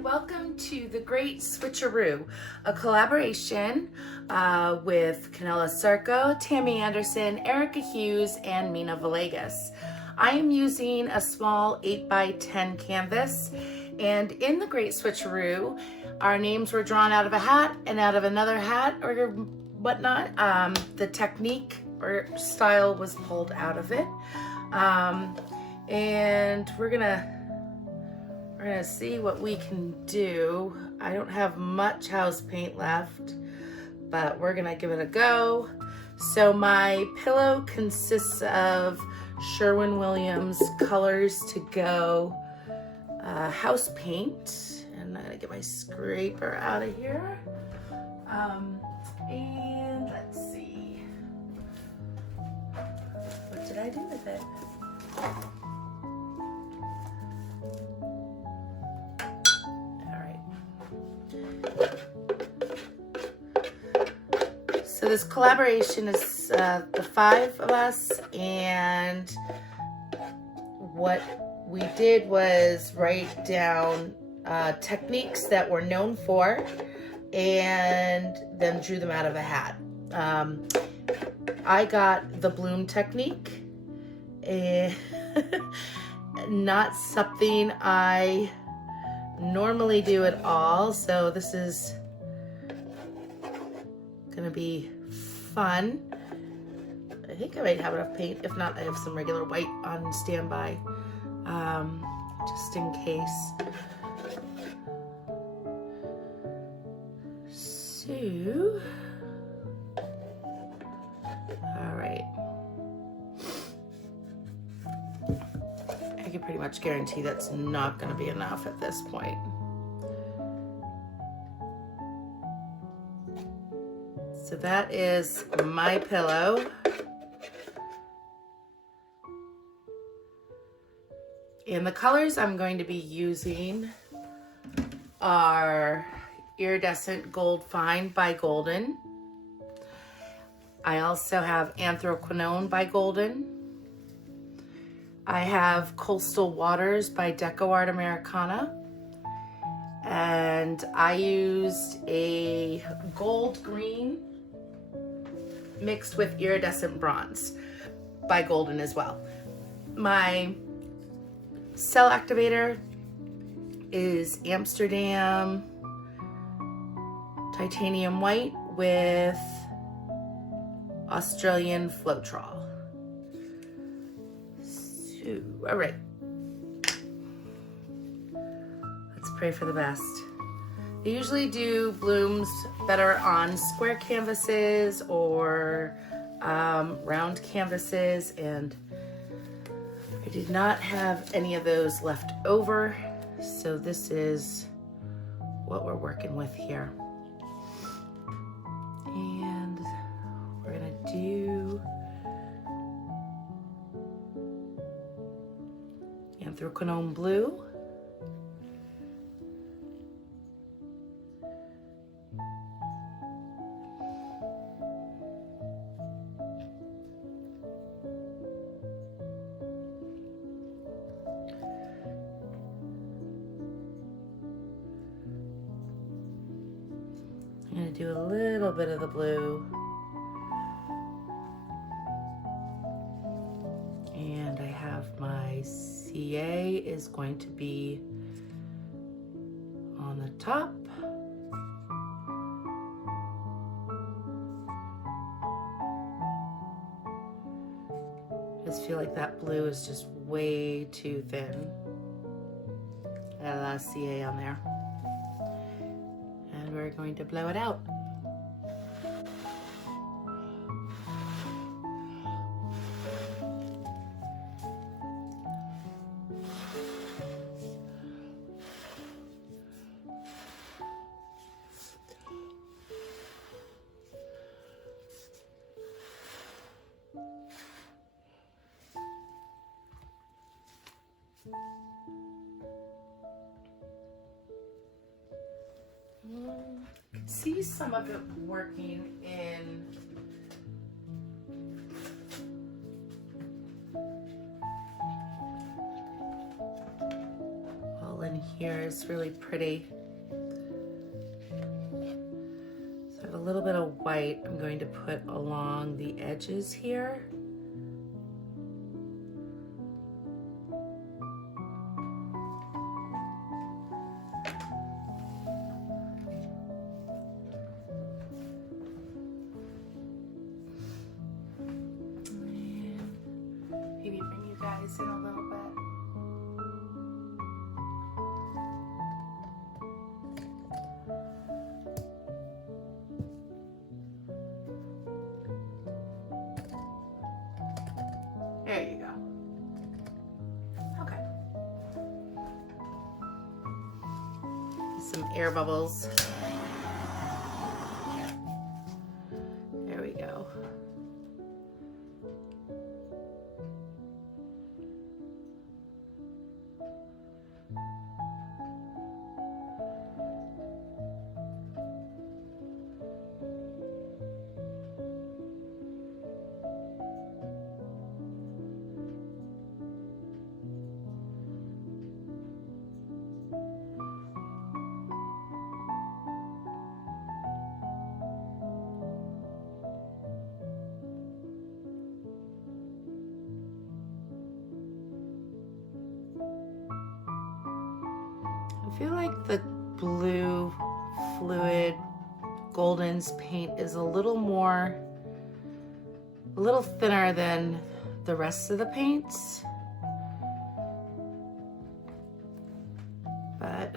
and welcome to The Great Switcheroo, a collaboration with Canela Sarko, Tammy Anderson, Erica Hughes, and Mina Villegas. I am using a small 8x10 canvas, and in The Great Switcheroo, our names were drawn out of a hat and out of another hat or whatnot. The technique or style was pulled out of it. And we're gonna see what we can do. I don't have much house paint left, but we're gonna give it a go. So my pillow consists of Sherwin-Williams Colors to Go house paint, and I'm gonna get my scraper out of here. And let's see, what did I do with it? So this collaboration is the 5 of us, and what we did was write down techniques that we're known for and then drew them out of a hat. I got the bloom technique, and not something I normally do at all, so this is gonna be fun. I think I might have enough paint. If not, I have some regular white on standby, just in case. So, all right. I can pretty much guarantee that's not gonna be enough at this point. So that is my pillow. And the colors I'm going to be using are Iridescent Gold Fine by Golden. I also have Anthraquinone by Golden. I have Coastal Waters by Deco Art Americana. And I used a gold green mixed with iridescent bronze by Golden as well. My cell activator is Amsterdam Titanium White with Australian Floetrol. So, all right. Let's pray for the best. I usually do blooms better on square canvases or round canvases, and I did not have any of those left over, so this is what we're working with here. And we're gonna do Anthraquinone Blue. I'm gonna do a little bit of the blue. And I have my CA is going to be on the top. I just feel like that blue is just way too thin. I got a lot of CA on there. And we're going to blow it out. I can see some of it working in all in in here is really pretty. So I have a little bit of white I'm going to put along the edges here. Maybe bring you guys in a little bit. There you go. Okay. Some air bubbles. There we go. I feel like the blue fluid Golden's paint is a little thinner than the rest of the paints, but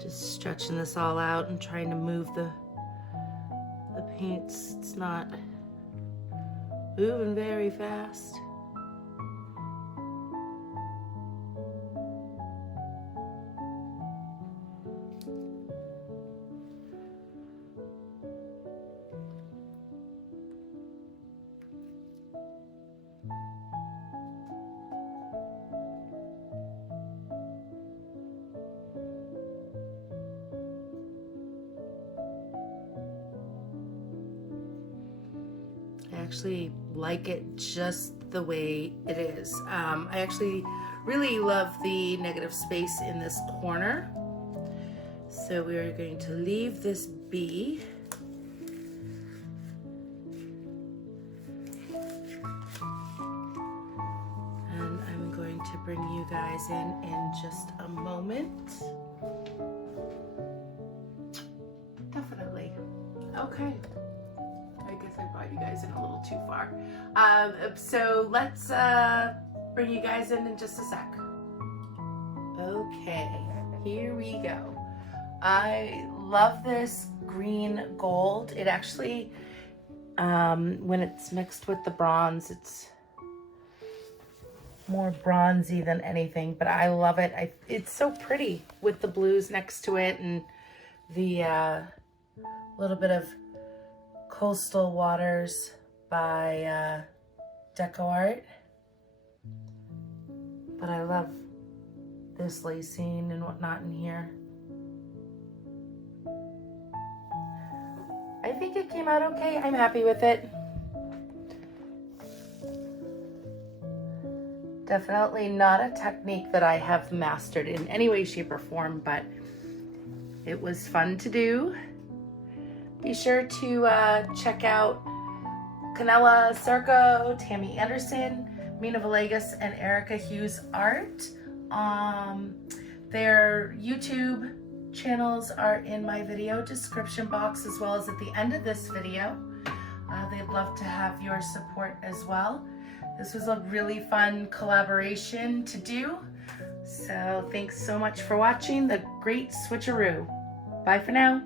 just stretching this all out and trying to move the paints. It's not moving very fast. I actually like it just the way it is. I actually really love the negative space in this corner. So we are going to leave this be. And I'm going to bring you guys in just a moment. Definitely. Okay. I guess I brought you guys in a little too far. So let's bring you guys in just a sec. Okay, here we go. I love this green gold. It actually, when it's mixed with the bronze, it's more bronzy than anything, but I love it. It's so pretty with the blues next to it and the little bit of Coastal Waters by Deco Art. But I love this lacing and whatnot in here. I think it came out okay. I'm happy with it. Definitely not a technique that I have mastered in any way, shape, or form, but it was fun to do. Be sure to check out Canela Sarko, Tammy Anderson, Mina Villegas, and Erica Hughes art. Their YouTube channels are in my video description box as well as at the end of this video. They'd love to have your support as well. This was a really fun collaboration to do. So thanks so much for watching The Great Switcheroo. Bye for now.